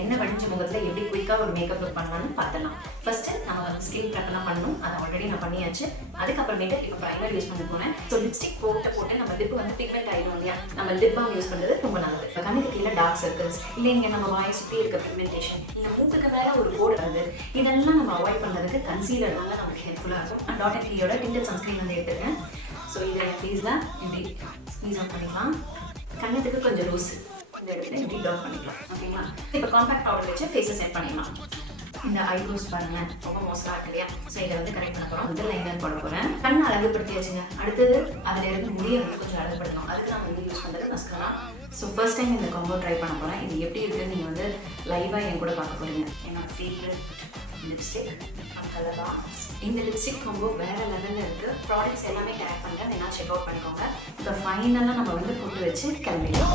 எண்ணெய் வடிஞ்ச முகத்தில் எப்படி குயிக்காக ஒரு மேக்கப் லுக் பண்ணலாம்னு பார்த்துலாம். ஃபர்ஸ்ட் நம்ம வந்து ஸ்கின் ப்ரெப்லாம் பண்ணணும். அதை ஆல்ரெடி நான் பண்ணியாச்சு. அதுக்கப்புறமேட்டு இப்போ ப்ரைமர் யூஸ் பண்ண போனேன். ஸோ லிப்ஸ்டிக் போட்டு நம்ம லிப் வந்து பிக்மெண்ட் ஆகிடும் இல்லையா, நம்ம லிப் பாம் யூஸ் பண்ணுறது ரொம்ப நல்லது. இப்போ கண்ணுக்கு கீழே டார்க் சர்க்கிள்ஸ் இல்லைங்க, நம்ம வாயை சுற்றி இருக்க பிக்மெண்டேஷன், இல்லை மூக்குக்கு மேலே ஒரு கோடு வருது, இதெல்லாம் நம்ம அவாய்ட் பண்ணுறதுக்கு கன்சீலர் தாங்க நமக்கு ஹெல்ப்ஃபுல்லாக இருக்கும். டாட் அண்ட் கீயோட டிண்டட் சன்ஸ்க்ரீன் வந்து எடுத்துருக்கேன். ஸோ இதை என் ஃபேஸில் இப்படி ஸ்க்வீஸ் ஆன் பண்ணிக்கலாம். கண்ணத்துக்கு கொஞ்சம் லூஸ் இந்த இடத்துல இப்படி டாட் பண்ணிக்கலாம். ஓகேங்களா? இப்போ காம்பேக்ட் பவுடர் வச்சு ஃபேஸை செட் பண்ணிக்கலாம். இந்த ஐப்ரோஸ் பாருங்க ரொம்ப மோசமாக இருக்கு இல்லையா? ஸோ இதை வந்து கரெக்ட் பண்ண போகிறோம். வந்து லைனர் போட போகிறேன். கண்ணை அழகுபடுத்தியாச்சுங்க. அடுத்தது அதில் இருந்து முடியை வந்து கொஞ்சம் அழகுபடுத்தணும். அதுக்கு நான் வந்து யூஸ் பண்ணுறது மஸ்காரா. ஸோ ஃபர்ஸ்ட் டைம் இந்த காம்போ ட்ரை பண்ண போகிறேன். இது எப்படி இருக்குன்னு நீங்கள் வந்து லைவாக என் கூட பார்க்க போகிறீங்க. என்னோட ஃபேவரட் லிப்ஸ்டிக் கலரா. இந்த லிப்ஸ்டிக் காம்போ வேறு லெவலில் இருக்குது. ப்ராடக்ட்ஸ் எல்லாமே டேக் பண்ணுறேன், வேணா செக் அவுட் பண்ணிக்கோங்க. இப்போ ஃபைனலாக நம்ம வந்து போட்டு வச்சு கிளம்பிடலாம்.